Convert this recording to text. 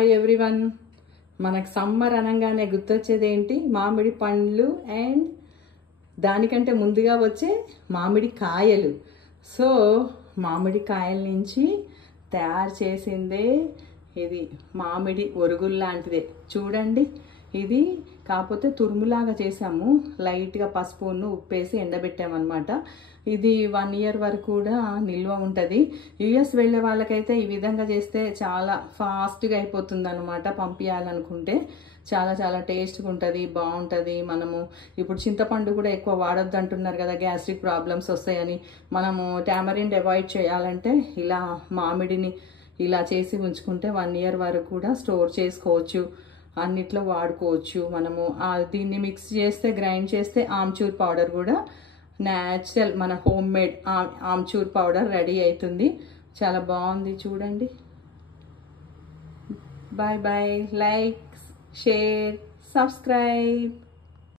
Hi everyone, మనకు summer అనగానే గుర్తొచ్చేది ఏంటి? మామిడి పండ్లు అండ్ దానికంటే ముందుగా వచ్చే మామిడి కాయలు. సో మామిడి కాయల నుంచి తయారు చేసిందే ఇది మామిడి ఒరుగులు లాంటిదే. చూడండి, ఇది కాకపోతే తురుములాగా చేసాము. లైట్గా పసుపును ఉప్పేసి ఎండబెట్టామన్నమాట. ఇది 1 ఇయర్ వరకు కూడా నిల్వ ఉంటుంది. యుఎస్ వెళ్ళే వాళ్ళకైతే ఈ విధంగా చేస్తే చాలా ఫాస్ట్గా అయిపోతుంది అనమాట. పంపించాలనుకుంటే చాలా చాలా టేస్ట్గా ఉంటుంది, బాగుంటుంది. మనము ఇప్పుడు చింతపండు కూడా ఎక్కువ వాడొద్దు అంటున్నారు కదా, గ్యాస్ట్రిక్ ప్రాబ్లమ్స్ వస్తాయని. మనము టామరిన్ అవాయిడ్ చేయాలంటే ఇలా మామిడిని ఇలా చేసి ఉంచుకుంటే 1 ఇయర్ వరకు కూడా స్టోర్ చేసుకోవచ్చు, అన్నిట్లో వాడుకోవచ్చు. మనము దీన్ని మిక్స్ చేస్తే, గ్రైండ్ చేస్తే ఆమ్చూర్ పౌడర్ కూడా న్యాచురల్ మన home made amchur powder ready అవుతుంది. చాలా బాగుంది, చూడండి. Bye bye. Like, share, subscribe.